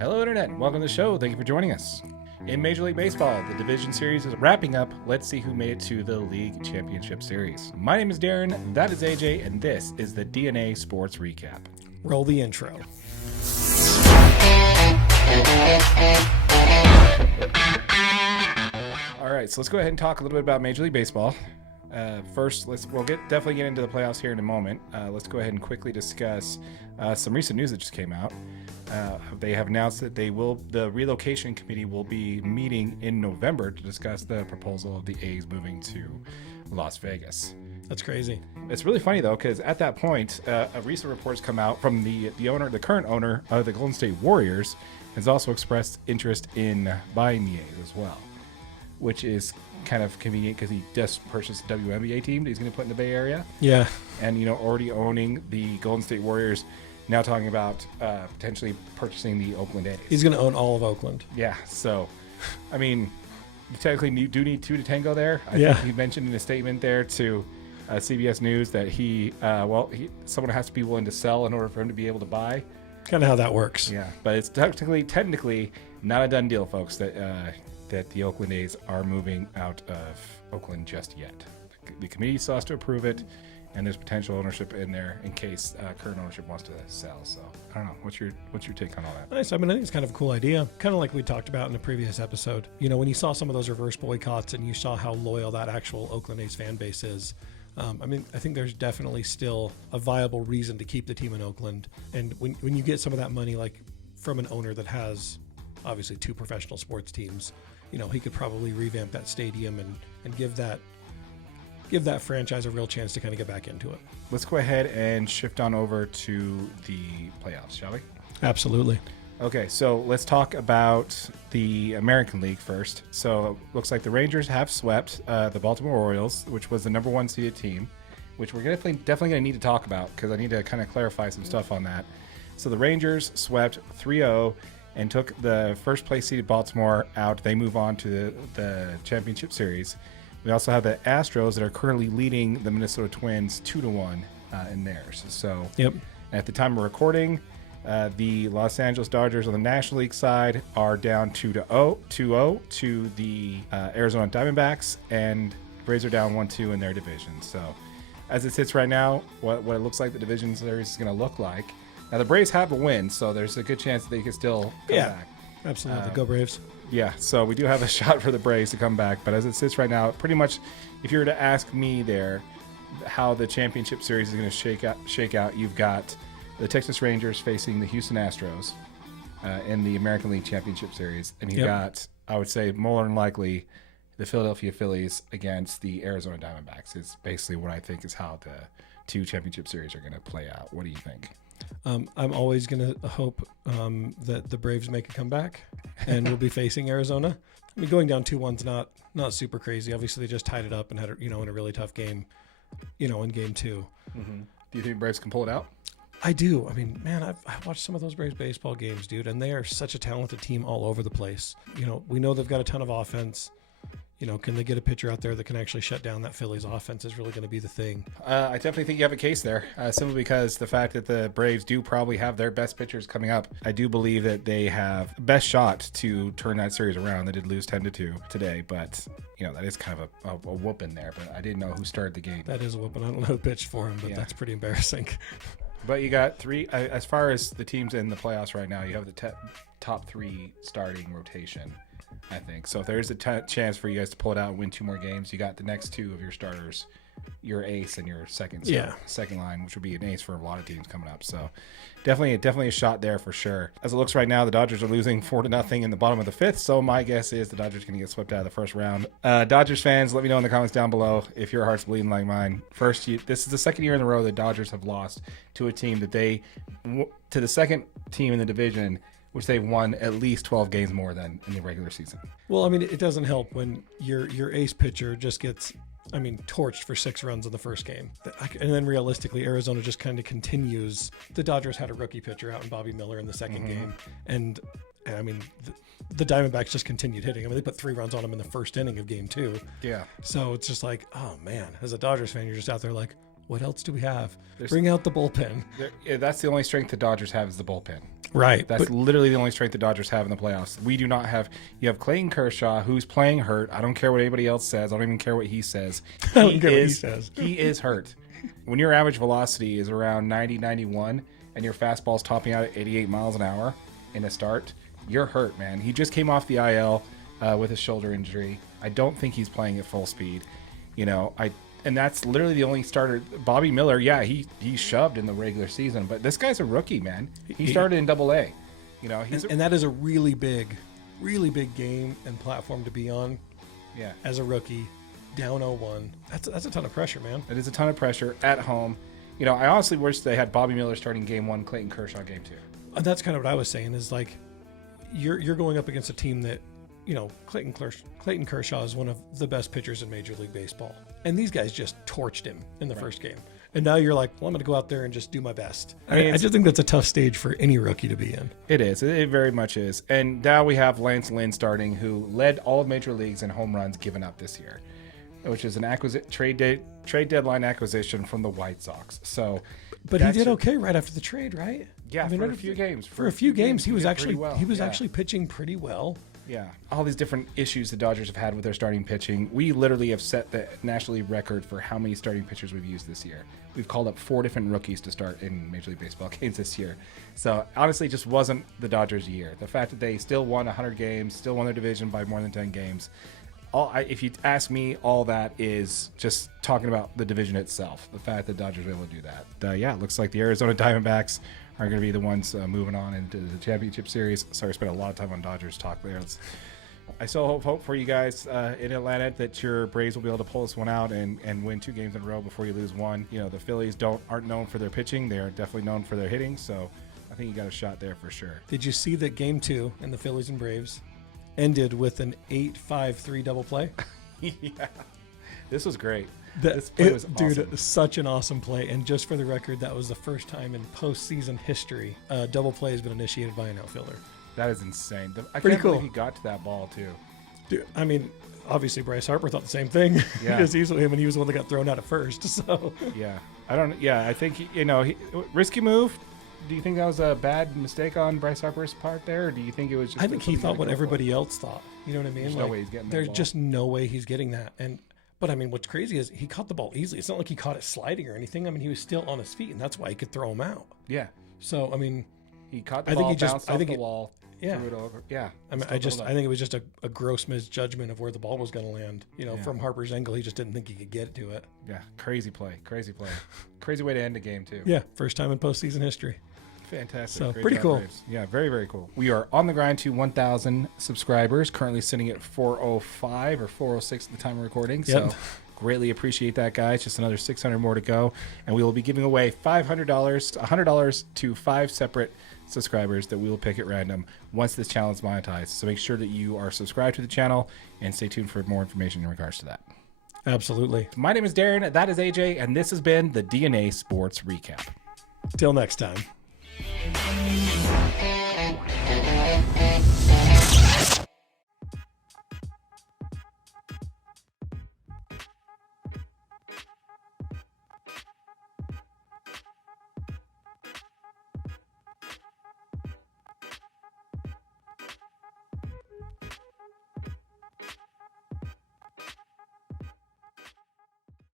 Hello, Internet. Welcome to the show. Thank you for joining us. In Major League Baseball, the Division Series is wrapping up. Let's see who made it to the League Championship Series. My name is Darren, that is AJ, and this is the DNA Sports Recap. Roll the intro. All right, so let's go ahead and talk a little bit about Major League Baseball. First, we'll definitely get into the playoffs here in a moment. Let's go ahead and quickly discuss some recent news that just came out. They have announced that the relocation committee will be meeting in November to discuss the proposal of the A's moving to Las Vegas. That's crazy. It's really funny though, because at that point, a recent report's come out from the current owner of the Golden State Warriors, has also expressed interest in buying the A's as well, which is kind of convenient because he just purchased a WNBA team that he's going to put in the Bay Area. Yeah. And, already owning the Golden State Warriors, now talking about potentially purchasing the Oakland A's. He's going to own all of Oakland. Yeah. So, I mean, you technically do need two to tango there. I think he mentioned in a statement there to CBS News that someone has to be willing to sell in order for him to be able to buy. Kind of how that works. Yeah. But it's technically not a done deal, folks, that the Oakland A's are moving out of Oakland just yet. The committee still has to approve it, and there's potential ownership in there in case current ownership wants to sell. So I don't know. What's your take on all that? Nice. I mean, I think it's kind of a cool idea. Kind of like we talked about in the previous episode. When you saw some of those reverse boycotts and you saw how loyal that actual Oakland A's fan base is. I think there's definitely still a viable reason to keep the team in Oakland. And when you get some of that money, like from an owner that has obviously two professional sports teams, he could probably revamp that stadium and give that franchise a real chance to kind of get back into it. Let's go ahead and shift on over to the playoffs, shall we? Absolutely. Okay, so let's talk about the American League first. So it looks like the Rangers have swept the Baltimore Orioles, which was the number one seeded team, which we're definitely going to need to talk about because I need to kind of clarify some stuff on that. So the Rangers swept 3-0 and took the first place seeded Baltimore out. They move on to the championship series. We also have the Astros that are currently leading the Minnesota Twins 2-1 in theirs. So at the time of recording, the Los Angeles Dodgers on the National League side are down 2-0 to the Arizona Diamondbacks, and Braves are down 1-2 in their division. So as it sits right now, what it looks like the division series is going to look like. Now the Braves have a win, so there's a good chance that they could still come back. Absolutely. Go Braves. Yeah, so we do have a shot for the Braves to come back, but as it sits right now, pretty much if you were to ask me there how the championship series is going to shake out, you've got the Texas Rangers facing the Houston Astros in the American League Championship Series, and you got, I would say, more than likely, the Philadelphia Phillies against the Arizona Diamondbacks is basically what I think is how the two championship series are going to play out. What do you think? I'm always going to hope that the Braves make a comeback and we'll be facing Arizona. I mean, going down 2-1's not super crazy. Obviously, they just tied it up and had in a really tough game, in game two. Mm-hmm. Do you think Braves can pull it out? I do. I mean, man, I've watched some of those Braves baseball games, dude, and they are such a talented team all over the place. We know they've got a ton of offense. Can they get a pitcher out there that can actually shut down that Phillies offense is really going to be the thing. I definitely think you have a case there, simply because the fact that the Braves do probably have their best pitchers coming up. I do believe that they have the best shot to turn that series around. They did lose 10-2 today, but that is kind of a whooping there. But I didn't know who started the game. That is a whooping. I don't know who pitched for him, but that's pretty embarrassing. But you got three, as far as the teams in the playoffs right now, you have the top three starting rotation, I think. So if there's a chance for you guys to pull it out and win two more games, you got the next two of your starters, your ace and your second line, which would be an ace for a lot of teams coming up. So definitely a shot there for sure. As it looks right now, the Dodgers are losing 4-0 in the bottom of the fifth. So my guess is the Dodgers are going to get swept out of the first round. Dodgers fans, let me know in the comments down below if your heart's bleeding like mine. This is the second year in a row the Dodgers have lost to a team to the second team in the division, which they've won at least 12 games more than in the regular season. Well, I mean, it doesn't help when your ace pitcher just gets, torched for 6 runs in the first game. And then realistically, Arizona just kind of continues. The Dodgers had a rookie pitcher out in Bobby Miller in the second game. And the Diamondbacks just continued hitting. They put 3 runs on him in the first inning of game 2. Yeah. So it's just like, oh man, as a Dodgers fan, you're just out there like, what else do we have? Bring out the bullpen. That's the only strength the Dodgers have is the bullpen. Right. That's literally the only strength the Dodgers have in the playoffs. We do not have. You have Clayton Kershaw, who's playing hurt. I don't care what anybody else says. I don't even care what he says. I don't care what he says. He is hurt. When your average velocity is around 90, 91, and your fastball's topping out at 88 miles an hour in a start, you're hurt, man. He just came off the IL with a shoulder injury. I don't think he's playing at full speed. And that's literally the only starter. Bobby Miller, yeah, he shoved in the regular season, but this guy's a rookie, man. He started in Double-A. And that is a really big game and platform to be on. Yeah, as a rookie, down 0-1. That's a ton of pressure, man. It is a ton of pressure at home. I honestly wish they had Bobby Miller starting game 1, Clayton Kershaw game 2. That's kind of what I was saying. Is like you're going up against a team that. Clayton Kershaw is one of the best pitchers in Major League Baseball. And these guys just torched him in the first game. And now you're like, well, I'm going to go out there and just do my best. I just think that's a tough stage for any rookie to be in. It is. It very much is. And now we have Lance Lynn starting, who led all of Major Leagues in home runs given up this year, which is an trade deadline acquisition from the White Sox. But he did okay right after the trade, right? Yeah, for a few games. For a few games, he was actually pitching pretty well. Yeah, all these different issues the Dodgers have had with their starting pitching. We literally have set the National League record for how many starting pitchers we've used this year. We've called up 4 different rookies to start in Major League Baseball games this year. So honestly, it just wasn't the Dodgers' year. The fact that they still won 100 games, still won their division by more than 10 games. If you ask me, all that is just talking about the division itself. The fact that Dodgers were able to do that. It looks like the Arizona Diamondbacks are going to be the ones moving on into the championship series. Sorry, I spent a lot of time on Dodgers talk there. I still hope for you guys in Atlanta that your Braves will be able to pull this one out and win 2 games in a row before you lose one. The Phillies aren't known for their pitching. They are definitely known for their hitting. So I think you got a shot there for sure. Did you see that game 2 in the Phillies and Braves ended with an 8-5-3 double play? Yeah, this was great. This play was awesome. Dude, such an awesome play. And just for the record, that was the first time in postseason history a double play has been initiated by an outfielder. That is insane. I Pretty can't cool. believe he got to that ball, too. Dude, I mean, obviously Bryce Harper thought the same thing. Yeah. Because he was the one that got thrown out at first. So Yeah. I think, risky move. Do you think that was a bad mistake on Bryce Harper's part there? Or do you think it was just... I think he thought what everybody else thought. You know what I mean? There's no way he's getting that There's ball. just no way he's getting that. But I mean, what's crazy is he caught the ball easily. It's not like he caught it sliding or anything. I mean, he was still on his feet, and that's why he could throw him out. Yeah. So, I mean... He caught the ball, bounced off the wall, yeah. threw it over. Yeah. I mean, I think it was just a gross misjudgment of where the ball was going to land. From Harper's angle, he just didn't think he could get to it. Yeah. Crazy play. Crazy way to end a game, too. Yeah. First time in postseason history. Fantastic. So Great pretty job, cool. Braves. Yeah, very, very cool. We are on the grind to 1,000 subscribers, currently sitting at 405 or 406 at the time of recording. Yep. So greatly appreciate that, guys. Just another 600 more to go. And we will be giving away $100 to 5 separate subscribers that we will pick at random once this channel is monetized. So make sure that you are subscribed to the channel and stay tuned for more information in regards to that. Absolutely. My name is Darren. That is AJ. And this has been the DNA Sports Recap. Till next time.